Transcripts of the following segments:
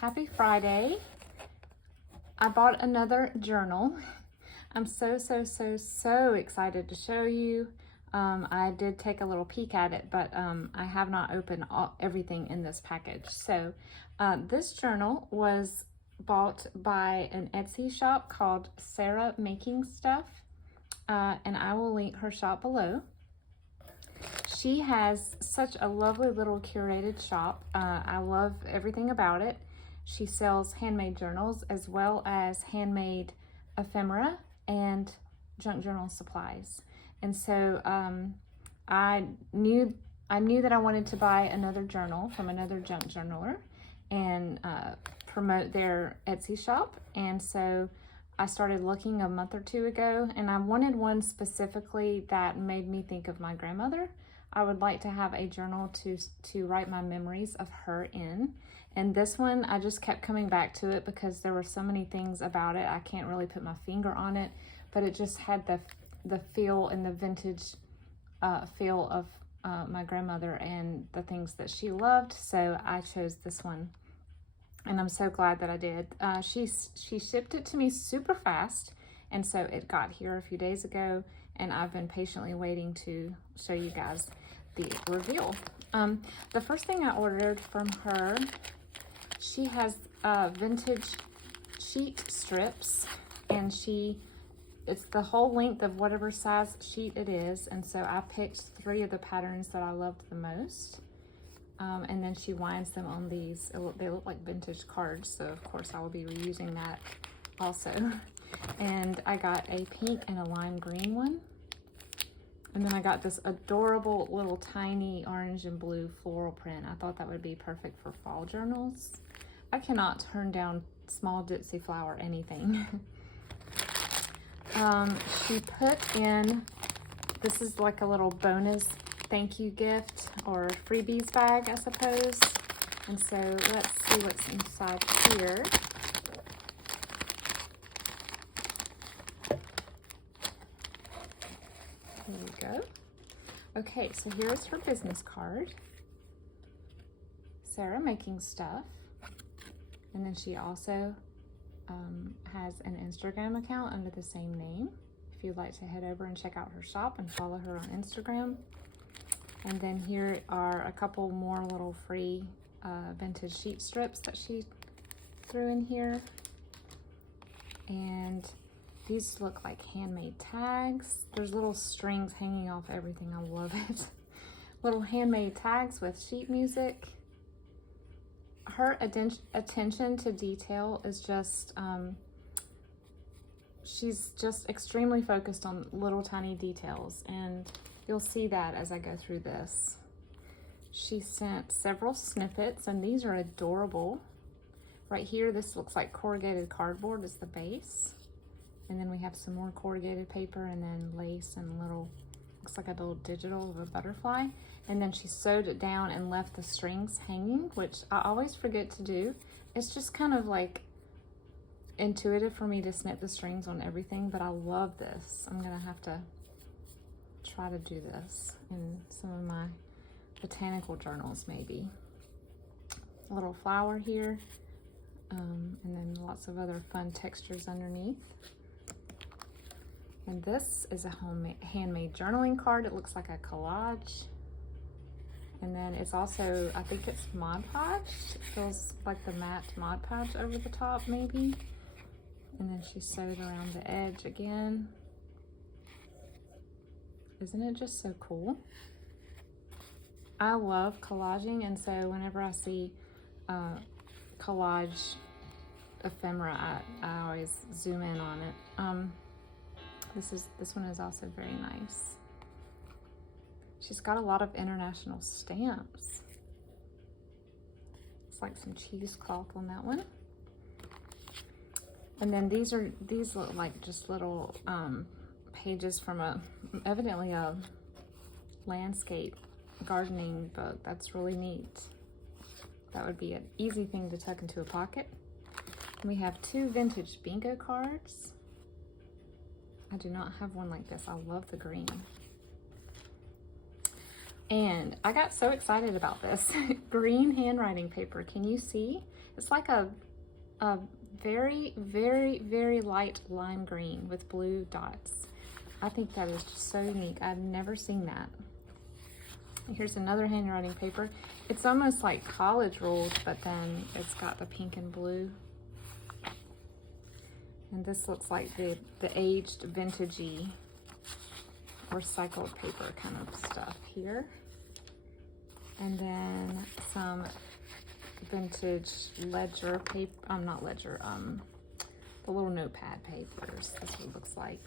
Happy Friday. I bought another journal. I'm so excited to show you. I did take a little peek at it, but I have not opened everything in this package. So this journal was bought by an Etsy shop called Sarahmakingstuff, and I will link her shop below. She has such a lovely little curated shop. I love everything about it. She sells handmade journals as well as handmade ephemera and junk journal supplies. And so I knew that I wanted to buy another journal from another junk journaler and promote their Etsy shop. And so I started looking a month or two ago, and I wanted one specifically that made me think of my grandmother. I would like to have a journal to write my memories of her in. And this one, I just kept coming back to it because there were so many things about it. I can't really put my finger on it, but it just had the feel and the vintage feel of my grandmother and the things that she loved. So I chose this one, and I'm so glad that I did. She shipped it to me super fast, and so it got here a few days ago, and I've been patiently waiting to show you guys the reveal. The first thing I ordered from her, she has vintage sheet strips, and it's the whole length of whatever size sheet it is, and so I picked 3 of the patterns that I loved the most. And then she winds them on these. They look like vintage cards, so of course I will be reusing that also. And I got a pink and a lime green one. And then I got this adorable little tiny orange and blue floral print. I thought that would be perfect for fall journals. I cannot turn down small ditzy flower anything. She put in, this is like a little bonus thank you gift or freebies bag, I suppose. And so let's see what's inside here. Here we go. Okay, so here's her business card. Sarahmakingstuff. And then she also has an Instagram account under the same name, if you'd like to head over and check out her shop and follow her on Instagram. And then here are a couple more little free vintage sheet strips that she threw in here. And these look like handmade tags. There's little strings hanging off everything. I love it. Little handmade tags with sheet music. Her attention to detail is just, she's just extremely focused on little tiny details, and you'll see that as I go through this. She sent several snippets, and these are adorable. Right here, this looks like corrugated cardboard is the base. And then we have some more corrugated paper, and then lace and little, looks like a little digital of a butterfly. And then she sewed it down and left the strings hanging, which I always forget to do. It's just kind of like intuitive for me to snip the strings on everything, but I love this. I'm gonna have to try to do this in some of my botanical journals maybe. A little flower here, and then lots of other fun textures underneath. And this is a handmade journaling card. It looks like a collage. And then it's also, I think it's Mod Podge. It feels like the matte Mod Podge over the top maybe. And then she sewed around the edge again. Isn't it just so cool? I love collaging, and so whenever I see collage ephemera, I always zoom in on it. This one is also very nice. She's got a lot of international stamps. It's like some cheesecloth on that one. And then these look like just little pages from evidently a landscape gardening book. That's really neat. That would be an easy thing to tuck into a pocket. And we have 2 vintage bingo cards. I do not have one like this. I love the green. And I got so excited about this. Green handwriting paper. Can you see? It's like a very, very, very light lime green with blue dots. I think that is just so unique. I've never seen that. Here's another handwriting paper. It's almost like college rules, but then it's got the pink and blue. And this looks like the aged vintagey recycled paper kind of stuff here. And then some vintage ledger paper, not ledger, the little notepad papers. This is what it looks like.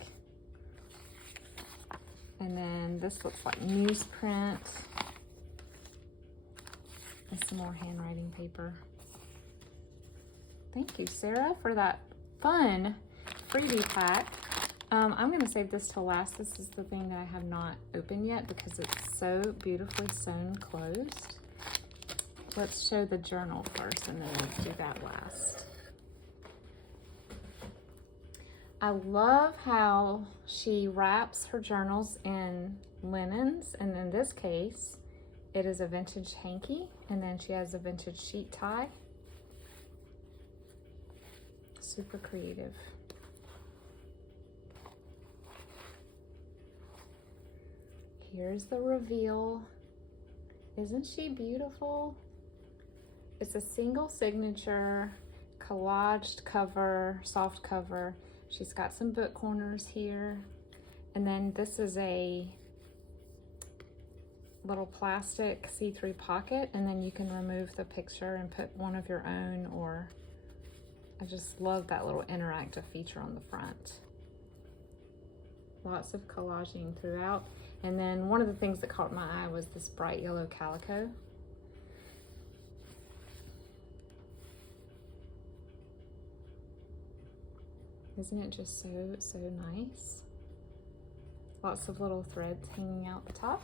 And then this looks like newsprint. And some more handwriting paper. Thank you, Sarah, for that fun freebie pack. I'm gonna save this till last. This is the thing that I have not opened yet because it's so beautifully sewn closed. Let's show the journal first and then we'll do that last. I love how she wraps her journals in linens, and in this case, it is a vintage hanky, and then she has a vintage sheet tie. Super creative. Here's the reveal. Isn't she beautiful? It's a single signature, collaged cover, soft cover. She's got some book corners here. And then this is a little plastic see-through pocket, and then you can remove the picture and put one of your own, or I just love that little interactive feature on the front. Lots of collaging throughout. And then one of the things that caught my eye was this bright yellow calico. Isn't it just so, so nice? Lots of little threads hanging out the top.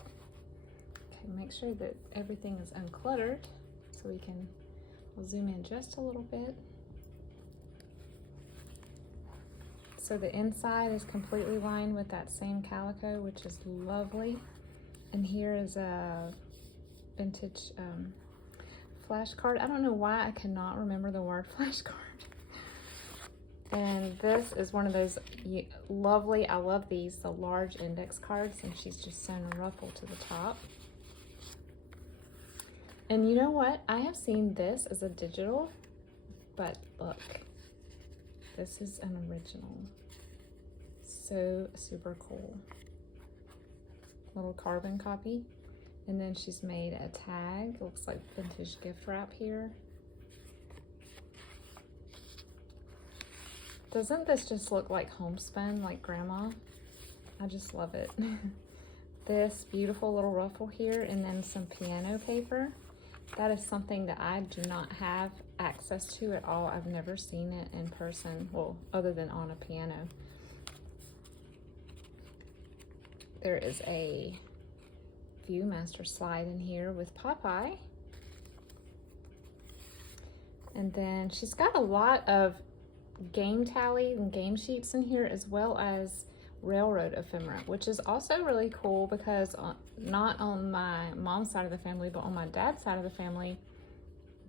Okay, make sure that everything is uncluttered so we'll zoom in just a little bit. So the inside is completely lined with that same calico, which is lovely. And here is a vintage flashcard. I don't know why I cannot remember the word flashcard. And this is one of those lovely, I love these, the large index cards, and she's just sewn a ruffle to the top. And you know what? I have seen this as a digital, but look, this is an original. So super cool. Little carbon copy. And then she's made a tag. Looks like vintage gift wrap here. Doesn't this just look like homespun, like grandma? I just love it. This beautiful little ruffle here, and then some piano paper. That is something that I do not have access to at all. I've never seen it in person, well, other than on a piano. There is a Viewmaster slide in here with Popeye. And then she's got a lot of game tally and game sheets in here, as well as railroad ephemera, which is also really cool because not on my mom's side of the family, but on my dad's side of the family,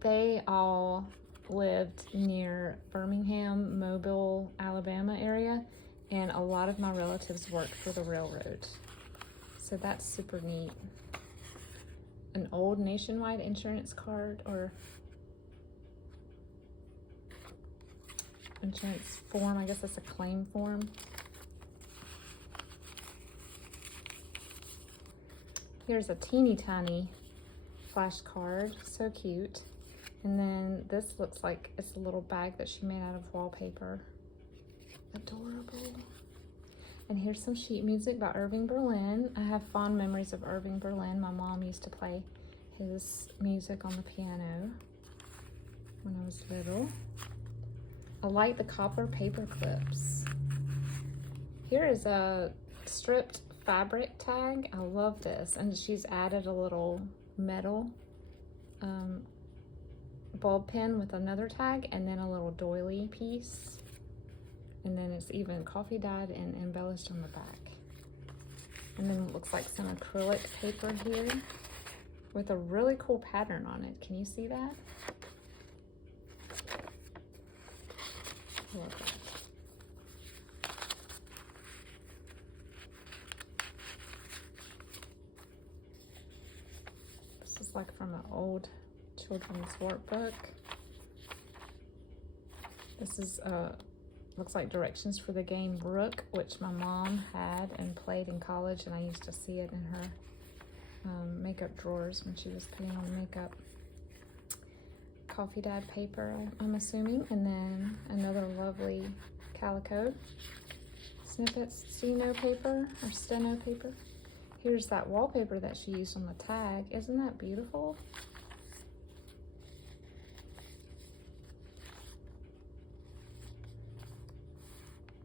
they all lived near Birmingham, Mobile, Alabama area, and a lot of my relatives worked for the railroad. So that's super neat. An old Nationwide insurance card, or insurance form, I guess that's a claim form. Here's a teeny tiny flashcard, so cute. And then this looks like it's a little bag that she made out of wallpaper. Adorable. And here's some sheet music by Irving Berlin. I have fond memories of Irving Berlin. My mom used to play his music on the piano when I was little. I like the copper paper clips. Here is a stripped fabric tag. I love this. And she's added a little metal bulb pin with another tag, and then a little doily piece. And then it's even coffee dyed and embellished on the back. And then it looks like some acrylic paper here with a really cool pattern on it. Can you see that? I love that. This is like from an old children's workbook. This is looks like directions for the game Rook, which my mom had and played in college, and I used to see it in her makeup drawers when she was putting on makeup. Coffee Dad paper, I'm assuming, and then another lovely calico snippets, steno paper or steno paper. Here's that wallpaper that she used on the tag. Isn't that beautiful?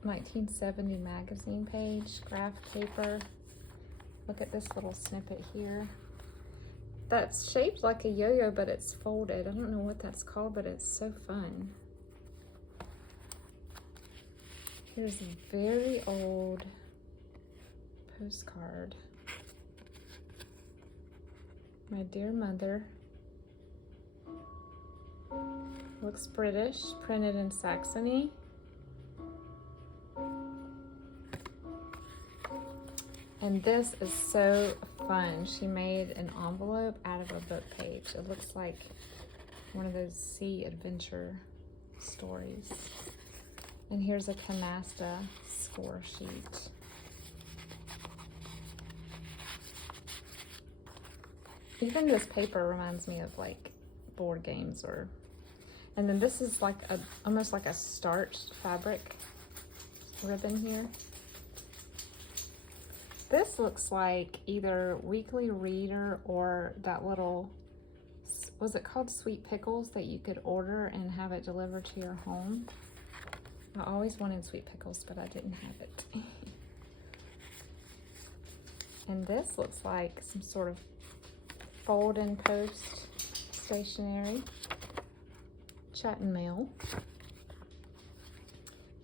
(1970) magazine page, graph paper. Look at this little snippet here. That's shaped like a yo-yo, but it's folded. I don't know what that's called, but it's so fun. Here's a very old postcard. My dear mother. Looks British, printed in Saxony. And this is so fun. She made an envelope out of a book page. It looks like one of those sea adventure stories. And here's a canasta score sheet. Even this paper reminds me of like board games or, and then this is like almost like a starched fabric ribbon here. This looks like either Weekly Reader or that little, was it called Sweet Pickles, that you could order and have it delivered to your home? I always wanted Sweet Pickles, but I didn't have it. And this looks like some sort of fold and post stationery. Chat and Mail.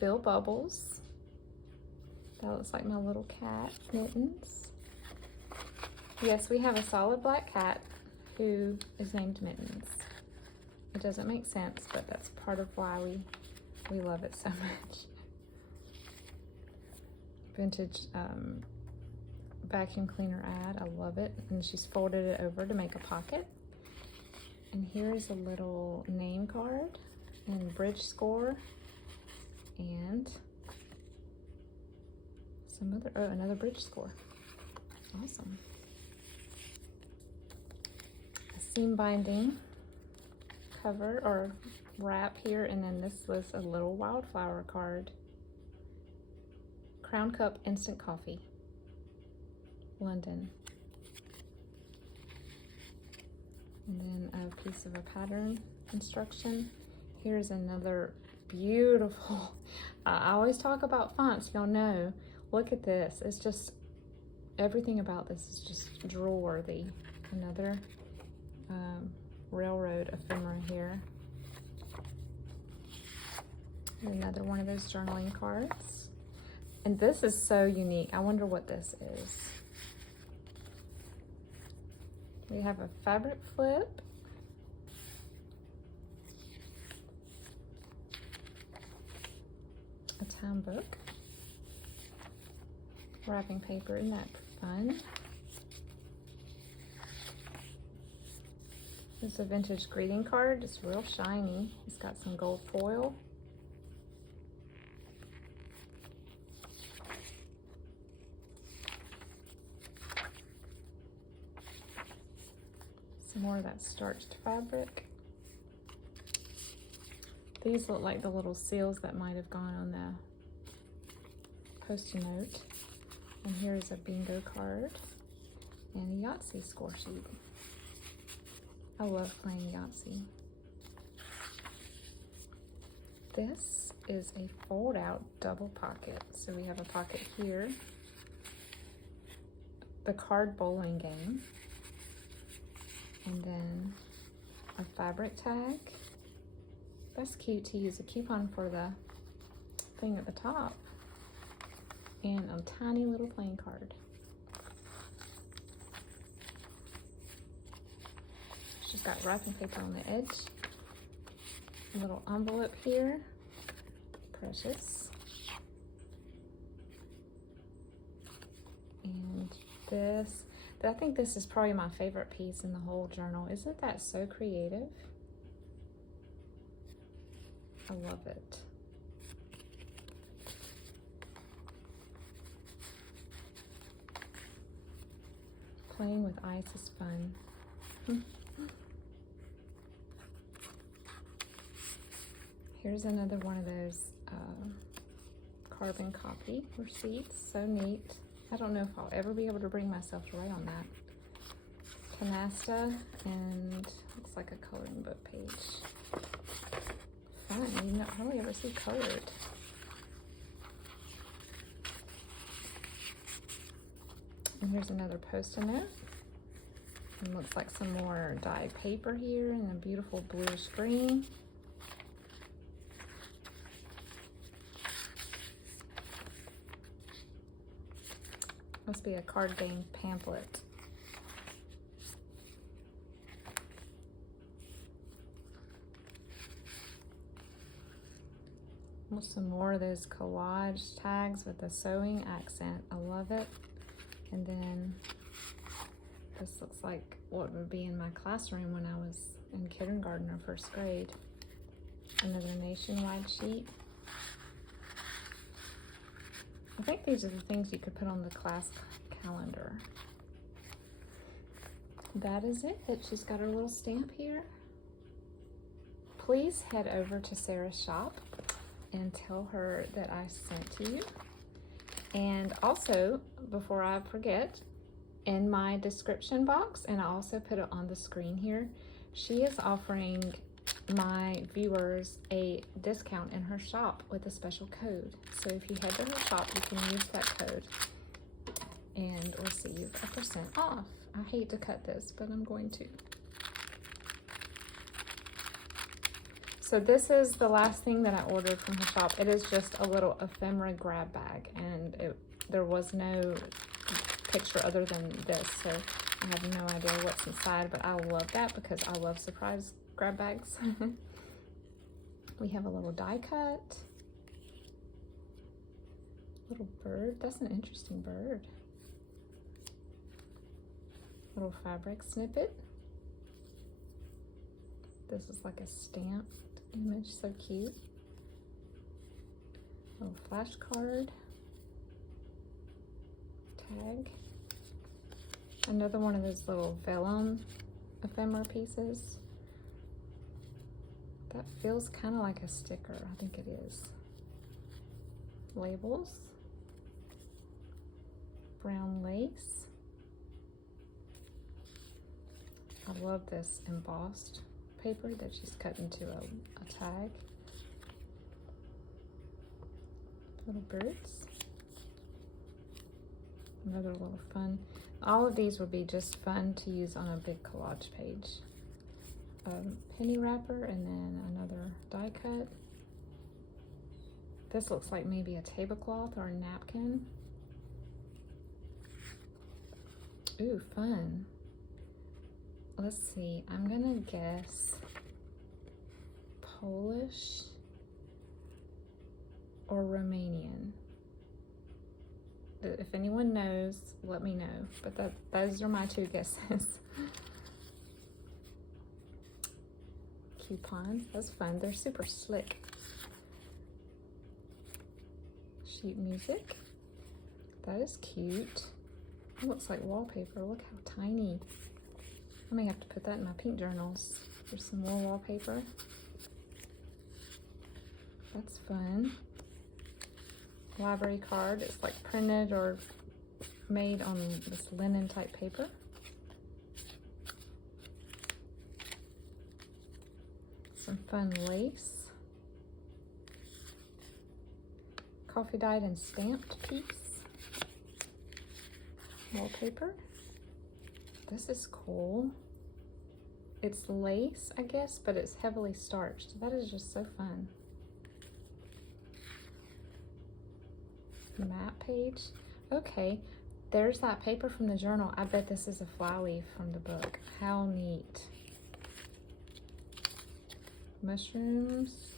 Bill Bubbles. That looks like my little cat, Mittens. Yes, we have a solid black cat who is named Mittens. It doesn't make sense, but that's part of why we love it so much. Vintage vacuum cleaner ad, I love it. And she's folded it over to make a pocket. And here's a little name card and bridge score and some other, oh, another bridge score. Awesome. A seam binding cover or wrap here, and then this was a little wildflower card. Crown Cup Instant Coffee, London. And then a piece of a pattern instruction. Here's another beautiful, I always talk about fonts, y'all know. Look at this. It's just, everything about this is just drool worthy. Another railroad ephemera here. And another one of those journaling cards. And this is so unique. I wonder what this is. We have a fabric flip. A time book. Wrapping paper, isn't that fun? This is a vintage greeting card. It's real shiny. It's got some gold foil. Some more of that starched fabric. These look like the little seals that might have gone on the Post-it note. And here's a bingo card and a Yahtzee score sheet. I love playing Yahtzee. This is a fold-out double pocket. So we have a pocket here. The card bowling game. And then a fabric tag. That's cute to use a coupon for the thing at the top. And a tiny little playing card. She's got wrapping paper on the edge. A little envelope here. Precious. And this, I think this is probably my favorite piece in the whole journal. Isn't that so creative? I love it. Playing with ice is fun. Here's another one of those carbon copy receipts. So neat. I don't know if I'll ever be able to bring myself to write on that. Canasta, and looks like a coloring book page. Fun. You don't hardly ever see colored. And here's another Post-it note. And looks like some more dyed paper here and a beautiful bluish green. Must be a card game pamphlet. Some more of those collage tags with the sewing accent. I love it. And then this looks like what would be in my classroom when I was in kindergarten or first grade. Another nationwide sheet. I think these are the things you could put on the class calendar. That is it. She's got her little stamp here. Please head over to Sarah's shop and tell her that I sent to you. And also, before I forget, in my description box, and I also put it on the screen here, she is offering my viewers a discount in her shop with a special code. So if you head to her shop, you can use that code and receive a % off. I hate to cut this, but I'm going to. So this is the last thing that I ordered from her shop. It is just a little ephemera grab bag, and there was no picture other than this, so I have no idea what's inside, but I love that because I love surprise grab bags. We have a little die cut. Little bird. That's an interesting bird. Little fabric snippet. This is like a stamped image, so cute. Little flashcard. Tag. Another one of those little vellum ephemera pieces. That feels kind of like a sticker. I think it is. Labels. Brown lace. I love this embossed paper that she's cut into a tag. Little birds. Another little fun. All of these would be just fun to use on a big collage page. Penny wrapper, and then another die cut. This looks like maybe a tablecloth or a napkin. Ooh, fun. Let's see, I'm gonna guess Polish or Romanian. If anyone knows, let me know. But those are my two guesses. Coupons, that's fun. They're super slick. Sheet music. That is cute. It looks like wallpaper. Look how tiny. I may have to put that in my pink journals. There's some more wallpaper. That's fun. Library card. It's like printed or made on this linen type paper. Some fun lace. Coffee dyed and stamped piece. Wallpaper. This is cool. It's lace, I guess, but it's heavily starched. That is just so fun. Map page. Okay, there's that paper from the journal. I bet this is a fly leaf from the book. How neat. mushrooms.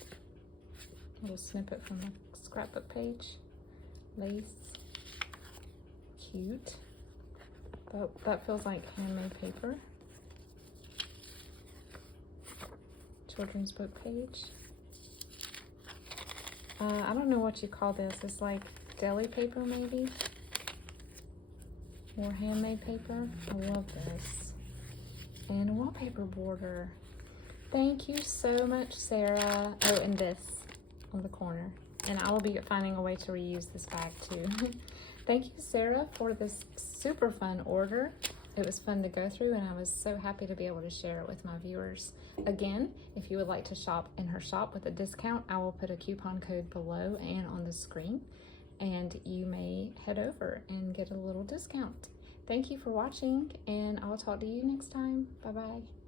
A little snippet from the scrapbook page. Lace. Cute. That feels like handmade paper. Children's book page. I don't know what you call this. It's like deli paper maybe, or handmade paper. I love this. And a wallpaper border. Thank you so much, Sarah. Oh, and this on the corner. And I will be finding a way to reuse this bag too. Thank you, Sarah, for this super fun order. It was fun to go through, and I was so happy to be able to share it with my viewers. Again, if you would like to shop in her shop with a discount, I will put a coupon code below and on the screen, and you may head over and get a little discount. Thank you for watching, and I'll talk to you next time. Bye-bye.